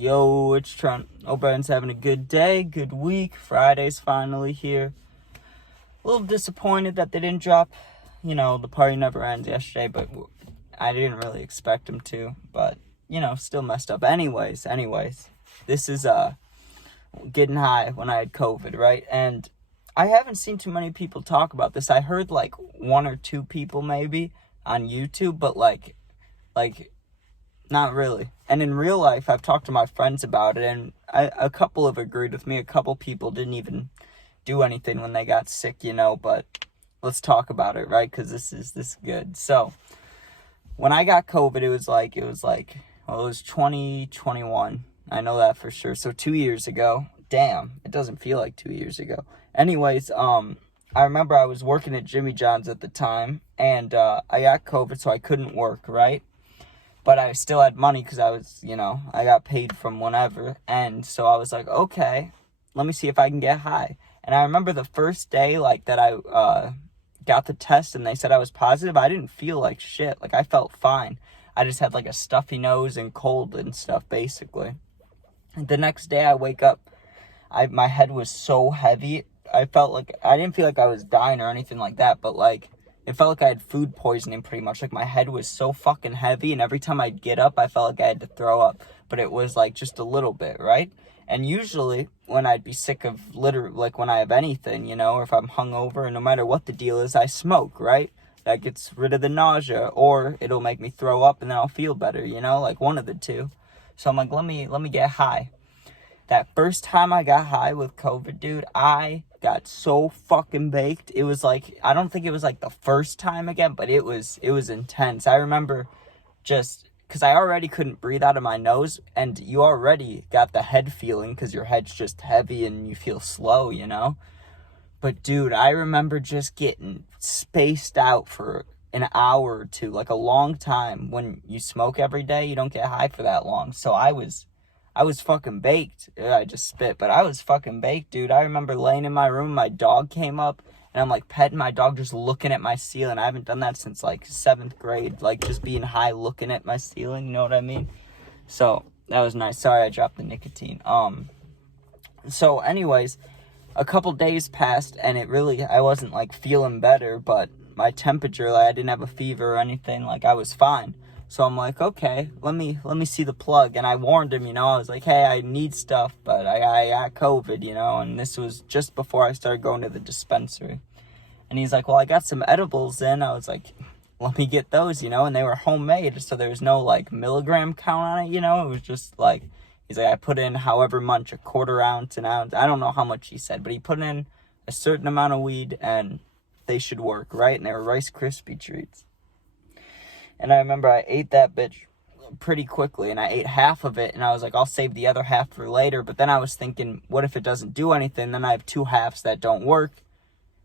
Yo, it's Trent. Hope everyone's having a good day, good week. Friday's finally here. A little disappointed that they didn't drop, the party never ends yesterday, but I didn't really expect them to. But, still messed up. Anyways, this is getting high when I had COVID, right? And I haven't seen too many people talk about this. I heard like one or two people maybe on YouTube, but like not really. And in real life, I've talked to my friends about it, and a couple have agreed with me. A couple people didn't even do anything when they got sick, but let's talk about it, right? Because this is good. So, when I got COVID, it was 2021. I know that for sure. So 2 years ago. Damn, it doesn't feel like 2 years ago. Anyways, I remember I was working at Jimmy John's at the time, and I got COVID, so I couldn't work, right? But I still had money because I was, I got paid from whenever. And so I was like, okay, let me see if I can get high. And I remember the first day, that I got the test and they said I was positive, I didn't feel like shit. Like, I felt fine. I just had, a stuffy nose and cold and stuff, basically. And the next day I wake up, my head was so heavy. I didn't feel like I was dying or anything like that, but, it felt like I had food poisoning pretty much. My head was so fucking heavy, and every time I'd get up, I felt like I had to throw up. But it was, just a little bit, right? And usually, when I'd be sick of when I have anything, or if I'm hungover, and no matter what the deal is, I smoke, right? That gets rid of the nausea, or it'll make me throw up, and then I'll feel better, one of the two. So I'm like, let me get high. That first time I got high with COVID, dude, I got so fucking baked. It was I don't think it was the first time again, but it was intense. I remember just, because I already couldn't breathe out of my nose, and you already got the head feeling because your head's just heavy and you feel slow, But dude, I remember just getting spaced out for an hour or two, a long time. When you smoke every day, you don't get high for that long. So I was fucking baked. I just spit, but I was fucking baked, dude. I remember laying in my room, my dog came up, and I'm petting my dog, just looking at my ceiling. I haven't done that since 7th grade, just being high, looking at my ceiling, you know what I mean? So that was nice. Sorry, I dropped the nicotine. So anyways, a couple days passed, and I wasn't feeling better, but my temperature, I didn't have a fever or anything, I was fine. So I'm like, okay, let me see the plug. And I warned him, I was like, hey, I need stuff, but I got COVID, and this was just before I started going to the dispensary. And he's like, well, I got some edibles in. I was like, let me get those, and they were homemade, so there was no milligram count on it, it was just he's like, I put in however much, a quarter ounce, an ounce, I don't know how much he said, but he put in a certain amount of weed and they should work, right? And they were Rice Krispie treats. And I remember I ate that bitch pretty quickly, and I ate half of it, and I was like, I'll save the other half for later. But then I was thinking, what if it doesn't do anything? Then I have two halves that don't work.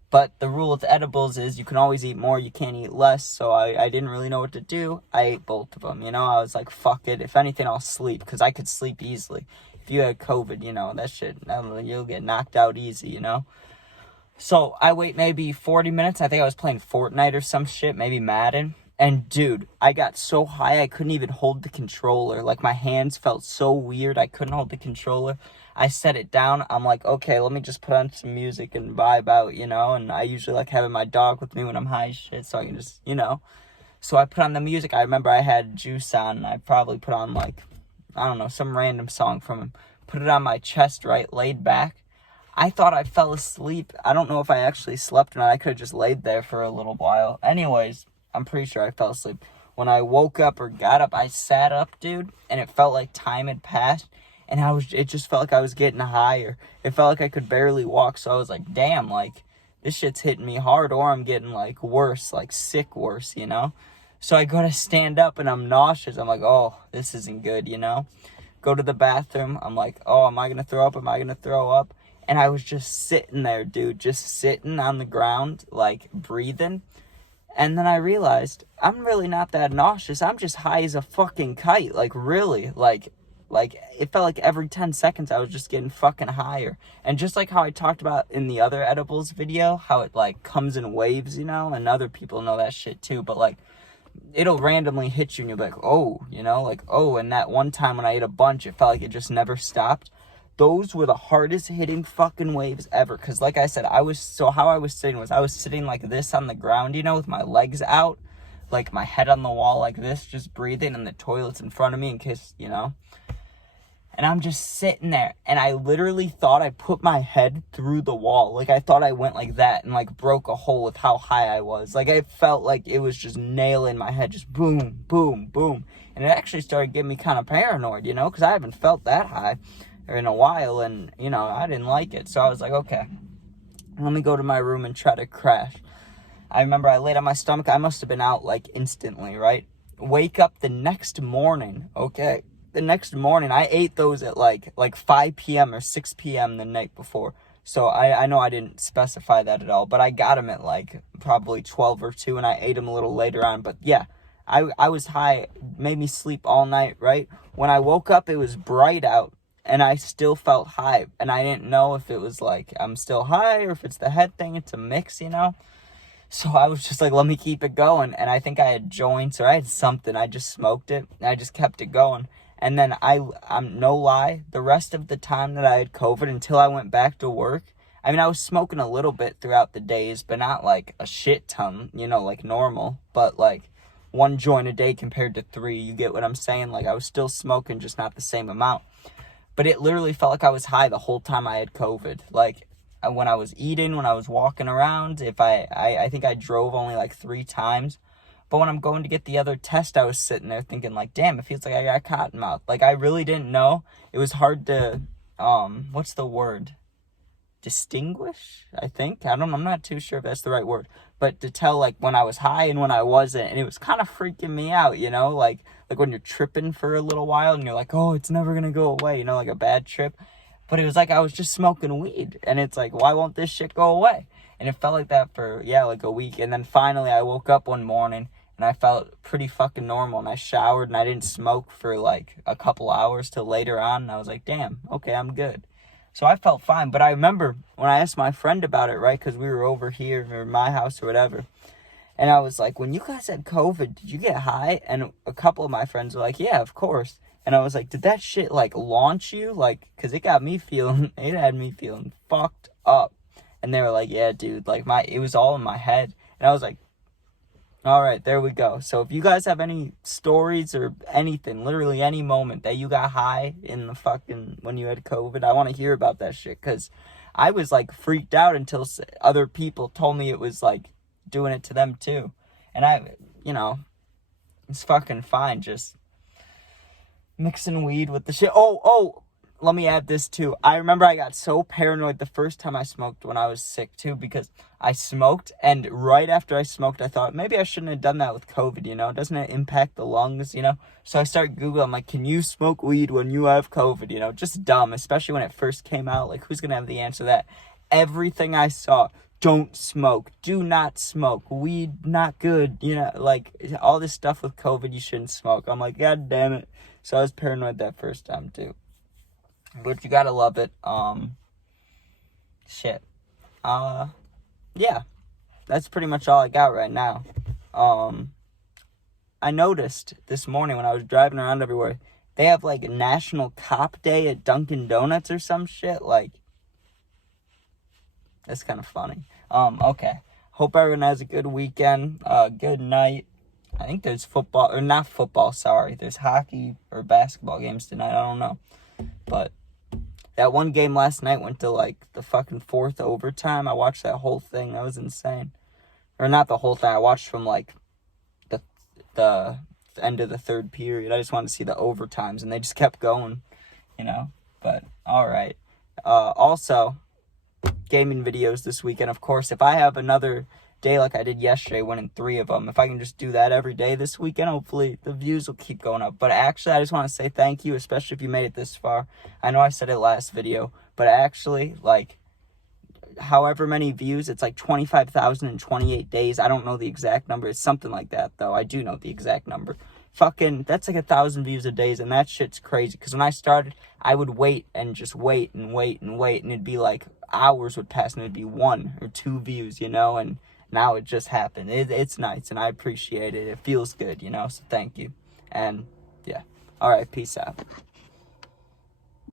But the rule with edibles is you can always eat more, you can't eat less. So I didn't really know what to do. I ate both of them, I was like, fuck it. If anything, I'll sleep, because I could sleep easily. If you had COVID, that shit, you'll get knocked out easy, So I wait maybe 40 minutes. I think I was playing Fortnite or some shit, maybe Madden. And dude, I got so high I couldn't even hold the controller. My hands felt so weird, I couldn't hold the controller. I set it down. I'm like, okay, let me just put on some music and vibe out, And I usually having my dog with me when I'm high as shit, so I can just, So I put on the music. I remember I had Juice on, and I probably put on I don't know, some random song from him. Put it on my chest, right, laid back. I thought I fell asleep. I don't know if I actually slept or not. I could have just laid there for a little while. Anyways, I'm pretty sure I fell asleep. When I woke up or got up, I sat up, dude, and it felt like time had passed, and it just felt like I was getting higher. It felt like I could barely walk, so I was like, damn, this shit's hitting me hard, or I'm getting, worse, sick worse, So I go to stand up, and I'm nauseous. I'm like, oh, this isn't good, Go to the bathroom. I'm like, oh, am I going to throw up? Am I going to throw up? And I was just sitting there, dude, just sitting on the ground, breathing. And then I realized I'm really not that nauseous. I'm just high as a fucking kite. Really. It felt like every 10 seconds I was just getting fucking higher. And just how I talked about in the other edibles video, how it comes in waves, and other people know that shit too. But it'll randomly hit you and you'll be like, oh, you know, like, oh, and that one time when I ate a bunch, it felt like it just never stopped. Those were the hardest hitting fucking waves ever. Because like I said, how I was sitting was I was sitting like this on the ground, you know, with my legs out, like my head on the wall like this, just breathing, and the toilet's in front of me in case, you know. And I'm just sitting there, and I literally thought I put my head through the wall. Like, I thought I went like that and, like, broke a hole with how high I was. Like, I felt like it was just nailing my head, just boom, boom, boom. And it actually started getting me kind of paranoid, you know, because I haven't felt that high in a while, and, you know, I didn't like it. So I was like, okay, let me go to my room and try to crash. I remember I laid on my stomach. I must have been out, like, instantly, right? Wake up the next morning, okay? The next morning, I ate those at like 5 p.m. or 6 p.m. the night before. So I know I didn't specify that at all, but I got them at like probably 12 or 2, and I ate them a little later on. But yeah, I was high, made me sleep all night, right? When I woke up, it was bright out, and I still felt high. And I didn't know if it was like I'm still high or if it's the head thing. It's a mix, you know? So I was just like, let me keep it going. And I think I had joints or I had something. I just smoked it, and I just kept it going. And then I'm no lie, the rest of the time that I had COVID until I went back to work, I mean, I was smoking a little bit throughout the days, but not like a shit ton, you know, like normal, but like 1 joint a day compared to 3, you get what I'm saying? Like, I was still smoking, just not the same amount. But it literally felt like I was high the whole time I had COVID. Like, when I was eating, when I was walking around, I think I drove only like 3 times. But when I'm going to get the other test, I was sitting there thinking, like, damn, it feels like I got cotton mouth. Like, I really didn't know. It was hard to, what's the word? Distinguish, I think? I'm not too sure if that's the right word. But to tell, like, when I was high and when I wasn't. And it was kind of freaking me out, you know? Like when you're tripping for a little while and you're like, oh, it's never going to go away, you know, like a bad trip. But it was like I was just smoking weed. And it's like, why won't this shit go away? And it felt like that for, like a week. And then finally I woke up one morning and I felt pretty fucking normal. And I showered and I didn't smoke for like a couple hours till later on. And I was like, damn, okay, I'm good. So I felt fine. But I remember when I asked my friend about it, right? Because we were over here or my house or whatever. And I was like, when you guys had COVID, did you get high? And a couple of my friends were like, yeah, of course. And I was like, did that shit like launch you? Like, because it had me feeling fucked up. And they were like, yeah, dude, like it was all in my head. And I was like, all right, there we go. So if you guys have any stories or anything, literally any moment that you got high in the fucking, when you had COVID, I want to hear about that shit. Because I was like freaked out until other people told me it was like doing it to them too. And it's fucking fine. Just mixing weed with the shit. Oh, let me add this too. I remember I got so paranoid the first time I smoked when I was sick too, because I smoked, and right after I smoked, I thought maybe I shouldn't have done that with COVID, you know? Doesn't it impact the lungs, you know? So I started Googling, I'm like, can you smoke weed when you have COVID, you know? Just dumb, especially when it first came out. Like, who's gonna have the answer to that? Everything I saw, don't smoke, do not smoke, weed, not good, you know? Like, all this stuff with COVID, you shouldn't smoke. I'm like, God damn it. So I was paranoid that first time too. But you gotta love it. Yeah, that's pretty much all I got right now. I noticed this morning when I was driving around everywhere, they have like a National Cop Day at Dunkin' Donuts or some shit. Like, that's kind of funny. Okay. Hope everyone has a good weekend. Good night. I think there's football, or not football, sorry. There's hockey or basketball games tonight. I don't know. But that one game last night went to, like, the fucking 4th overtime. I watched that whole thing. That was insane. Or not the whole thing. I watched from, like, the end of the 3rd period. I just wanted to see the overtimes, and they just kept going, you know. But, all right. Also, gaming videos this weekend. Of course, if I have another day like I did yesterday, winning 3 of them, if I can just do that every day this weekend, hopefully the views will keep going up. But actually, I just want to say thank you, especially if you made it this far. I know I said it last video, but actually, like, however many views, it's like 25,000 in 28 days. I don't know the exact number. It's something like that, though. I do know the exact number. Fucking, that's like 1,000 views a day, and that shit's crazy. Because when I started, I would wait and just wait and wait and wait, and it'd be like hours would pass, and it'd be 1 or 2 views, you know, and now it just happened. It's nice, and I appreciate it. It feels good, so thank you. And yeah. All right, peace out.